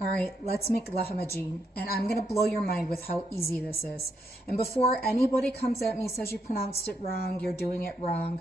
All right, let's make Lahm Bi Ajeen, and I'm gonna blow your mind with how easy this is. And before anybody comes at me and says you pronounced it wrong, you're doing it wrong,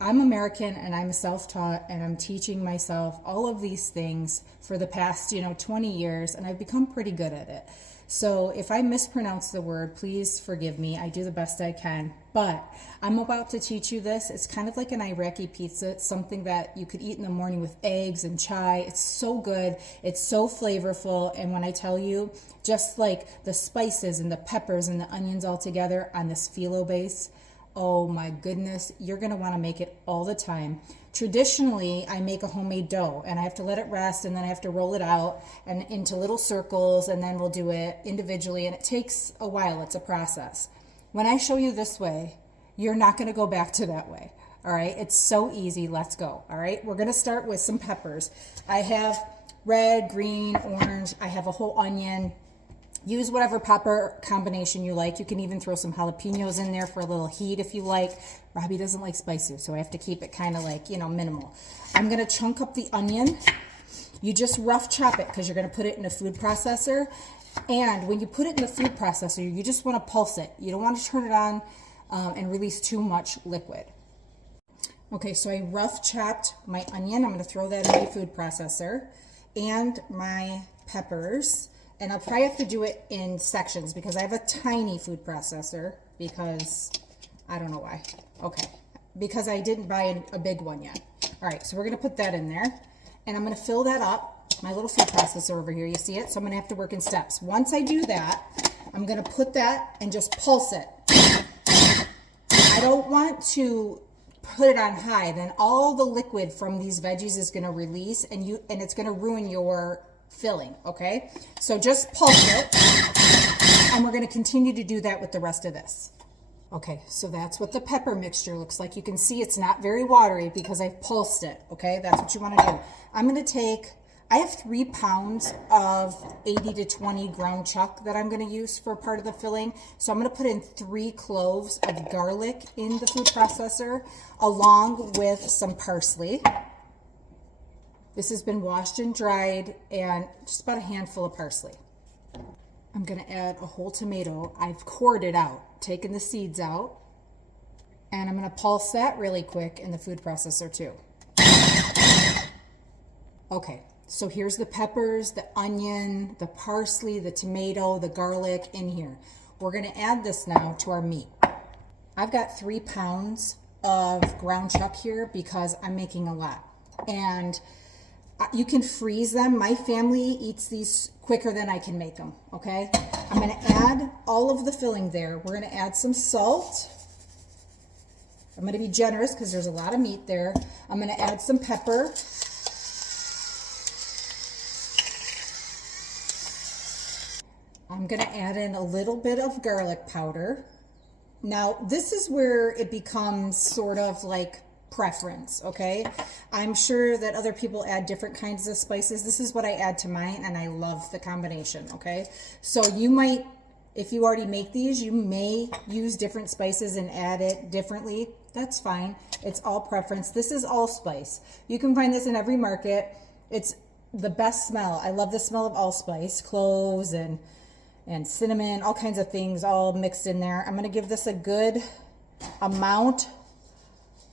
I'm American and I'm self-taught and I'm teaching myself all of these things for the past, 20 years, and I've become pretty good at it. So if I mispronounce the word, please forgive me. I do the best I can, but I'm about to teach you this. It's kind of like an Iraqi pizza. It's something that you could eat in the morning with eggs and chai. It's so good. It's so flavorful. And when I tell you, just like the spices and the peppers and the onions all together on this phyllo base, oh my goodness, you're gonna wanna make it all the time. Traditionally, I make a homemade dough and I have to let it rest and then I have to roll it out and into little circles, and then we'll do it individually, and it takes a while. It's a process. When I show you this way, you're not gonna go back to that way. All right, it's so easy. Let's go. All right, we're gonna start with some peppers. I have red, green, orange. I have a whole onion. Use whatever pepper combination you like. You can even throw some jalapenos in there for a little heat if you like. Robbie doesn't like spicy, so I have to keep it kind of like, minimal. I'm gonna chunk up the onion. You just rough chop it because you're gonna put it in a food processor. And when you put it in the food processor, you just wanna pulse it. You don't wanna turn it on and release too much liquid. Okay, so I rough chopped my onion. I'm gonna throw that in my food processor, and my peppers. And I'll probably have to do it in sections because I have a tiny food processor, because I don't know why. Okay, because I didn't buy a big one yet. All right, so we're gonna put that in there, and I'm gonna fill that up. My little food processor over here, you see it? So I'm gonna have to work in steps. Once I do that, I'm gonna put that and just pulse it. I don't want to put it on high, then all the liquid from these veggies is gonna release, and it's gonna ruin your filling, okay? So just pulse it, and we're gonna continue to do that with the rest of this. Okay, so that's what the pepper mixture looks like. You can see it's not very watery because I've pulsed it, okay? That's what you wanna do. I have 3 pounds of 80 to 20 ground chuck that I'm gonna use for part of the filling. So I'm gonna put in 3 cloves of garlic in the food processor, along with some parsley. This has been washed and dried, and just about a handful of parsley. I'm gonna add a whole tomato. I've cored it out, taken the seeds out, and I'm gonna pulse that really quick in the food processor too. Okay, so here's the peppers, the onion, the parsley, the tomato, the garlic in here. We're gonna add this now to our meat. I've got 3 pounds of ground chuck here because I'm making a lot. And you can freeze them. My family eats these quicker than I can make them, okay? I'm gonna add all of the filling there. We're gonna add some salt. I'm gonna be generous because there's a lot of meat there. I'm gonna add some pepper. I'm gonna add in a little bit of garlic powder. Now, this is where it becomes sort of like preference, okay? I'm sure that other people add different kinds of spices. This is what I add to mine, and I love the combination, okay? So you might, if you already make these, you may use different spices and add it differently. That's fine. It's all preference. This is allspice. You can find this in every market. It's the best smell. I love the smell of allspice, cloves and cinnamon, all kinds of things all mixed in there. I'm gonna give this a good amount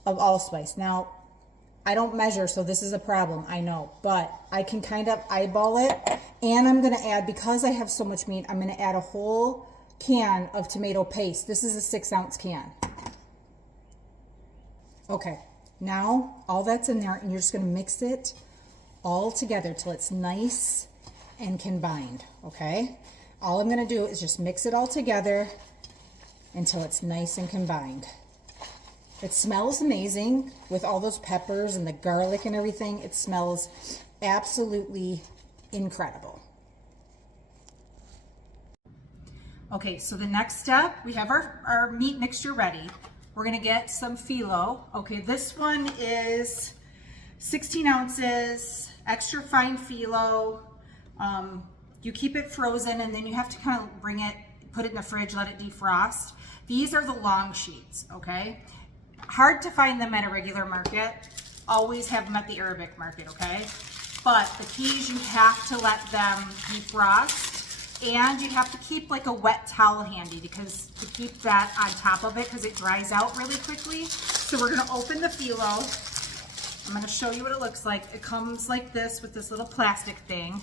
of allspice. Now, I don't measure, so this is a problem, I know, but I can kind of eyeball it. And I'm gonna add, because I have so much meat, I'm gonna add a whole can of tomato paste. This is a 6-ounce can. Okay, now all that's in there, and you're just gonna mix it all together till it's nice and combined, okay? All I'm gonna do is just mix it all together until it's nice and combined. It smells amazing with all those peppers and the garlic and everything. It smells absolutely incredible. Okay, so the next step, we have our meat mixture ready. We're gonna get some phyllo. Okay, this one is 16 ounces, extra fine phyllo. You keep it frozen, and then you have to kind of put it in the fridge, let it defrost. These are the long sheets, okay? Hard to find them at a regular market. Always have them at the Arabic market, okay? But the key is you have to let them defrost, and you have to keep like a wet towel handy because to keep that on top of it because it dries out really quickly. So we're gonna open the phyllo. I'm gonna show you what it looks like. It comes like this with this little plastic thing,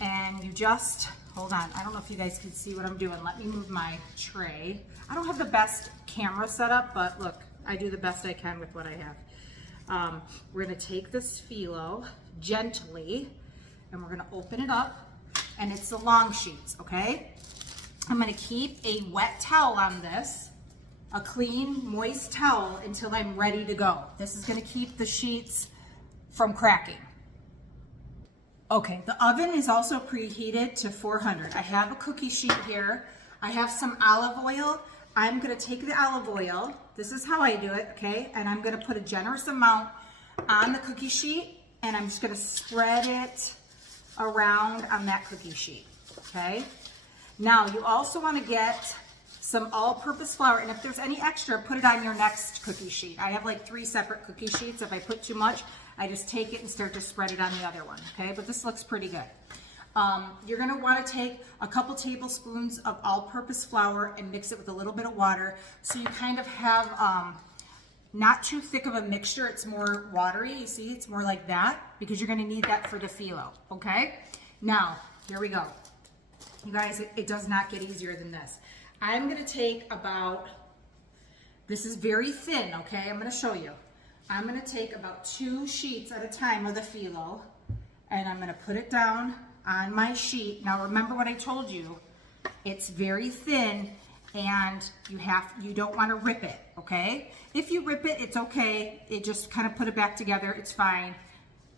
and you just, hold on, I don't know if you guys can see what I'm doing. Let me move my tray. I don't have the best camera setup, but look, I do the best I can with what I have. We're gonna take this phyllo gently, and we're gonna open it up, and it's the long sheets, okay? I'm gonna keep a wet towel on this, a clean, moist towel until I'm ready to go. This is gonna keep the sheets from cracking. Okay, the oven is also preheated to 400. I have a cookie sheet here. I have some olive oil. I'm gonna take the olive oil. This is how I do it, okay? And I'm gonna put a generous amount on the cookie sheet, and I'm just gonna spread it around on that cookie sheet, okay? Now, you also wanna get some all-purpose flour, and if there's any extra, put it on your next cookie sheet. I have like 3 separate cookie sheets. If I put too much, I just take it and start to spread it on the other one, okay? But this looks pretty good. You're gonna wanna take a couple tablespoons of all-purpose flour and mix it with a little bit of water, so you kind of have not too thick of a mixture. It's more watery, you see? It's more like that, because you're gonna need that for the phyllo, okay? Now, here we go. You guys, it does not get easier than this. I'm gonna take about, this is very thin, okay? I'm gonna show you. I'm gonna take about 2 sheets at a time of the phyllo, and I'm gonna put it down on my sheet. Now remember what I told you, it's very thin, and you don't wanna rip it, okay? If you rip it, it's okay. It just kind of put it back together, it's fine.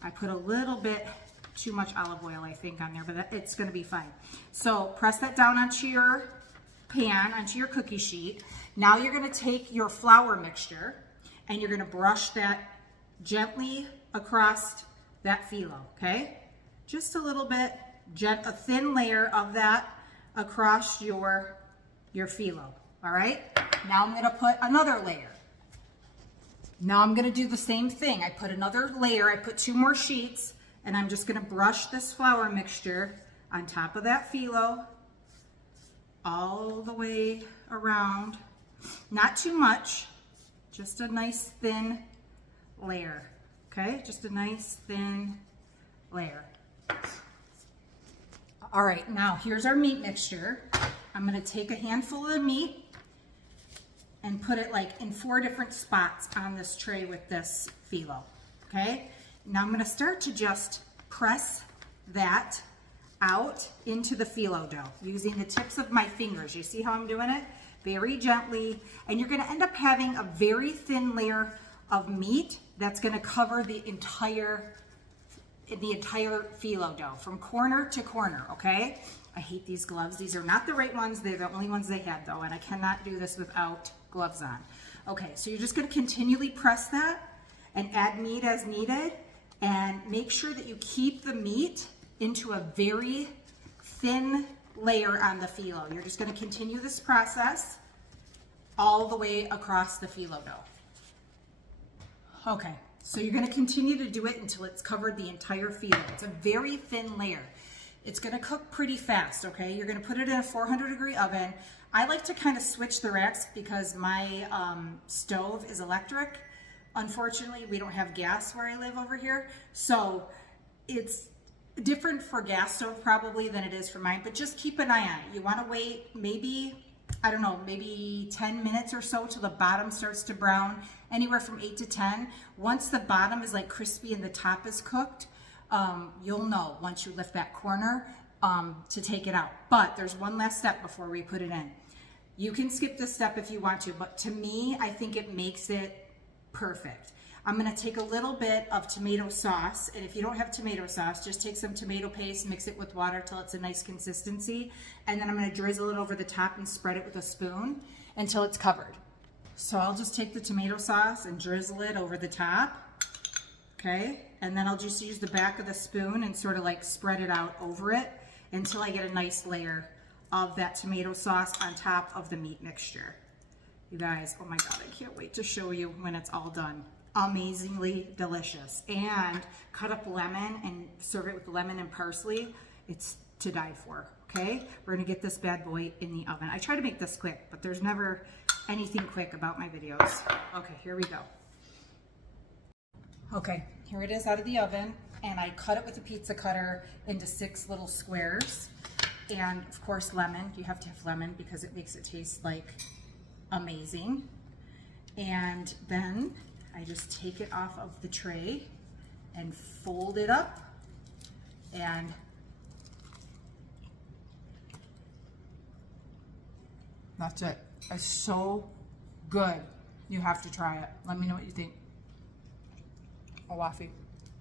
I put a little bit too much olive oil, I think, on there, but it's gonna be fine. So press that down onto your pan, onto your cookie sheet. Now you're gonna take your flour mixture and you're gonna brush that gently across that phyllo, okay? Just a little bit, a thin layer of that across your phyllo, all right? Now I'm gonna put another layer. Now I'm gonna do the same thing. I put another layer, I put 2 more sheets, and I'm just gonna brush this flour mixture on top of that phyllo, all the way around. Not too much, just a nice thin layer, okay? Just a nice thin layer. All right, now here's our meat mixture. I'm gonna take a handful of meat and put it like in 4 different spots on this tray with this phyllo, okay? Now I'm gonna start to just press that out into the phyllo dough using the tips of my fingers. You see how I'm doing it? Very gently, and you're gonna end up having a very thin layer of meat that's gonna cover the entire phyllo dough from corner to corner, okay? I hate these gloves. These are not the right ones. They're the only ones they had though, and I cannot do this without gloves on. Okay, so you're just gonna continually press that and add meat as needed, and make sure that you keep the meat into a very thin layer on the phyllo. You're just gonna continue this process all the way across the phyllo dough. Okay, so you're gonna continue to do it until it's covered the entire phyllo. It's a very thin layer. It's gonna cook pretty fast, okay? You're gonna put it in a 400-degree oven. I like to kind of switch the racks because my stove is electric. Unfortunately, we don't have gas where I live over here. So it's different for gas stove probably than it is for mine, but just keep an eye on it. You wanna wait maybe, I don't know, maybe 10 minutes or so till the bottom starts to brown, anywhere from 8 to 10. Once the bottom is like crispy and the top is cooked, you'll know once you lift that corner to take it out. But there's one last step before we put it in. You can skip this step if you want to, but to me, I think it makes it perfect. I'm gonna take a little bit of tomato sauce, and if you don't have tomato sauce, just take some tomato paste, mix it with water till it's a nice consistency, and then I'm gonna drizzle it over the top and spread it with a spoon until it's covered. So I'll just take the tomato sauce and drizzle it over the top, okay? And then I'll just use the back of the spoon and sort of like spread it out over it until I get a nice layer of that tomato sauce on top of the meat mixture. You guys, oh my God, I can't wait to show you when it's all done. amazingly delicious. And cut up lemon and serve it with lemon and parsley. It's to die for. Okay, we're gonna get this bad boy in the oven. I try to make this quick, but there's never anything quick about my videos. Okay, here we go. Okay, here it is out of the oven, and I cut it with a pizza cutter into 6 little squares. And of course, lemon. You have to have lemon because it makes it taste like amazing. And then I just take it off of the tray and fold it up, and that's it. It's so good. You have to try it. Let me know what you think. A waffy.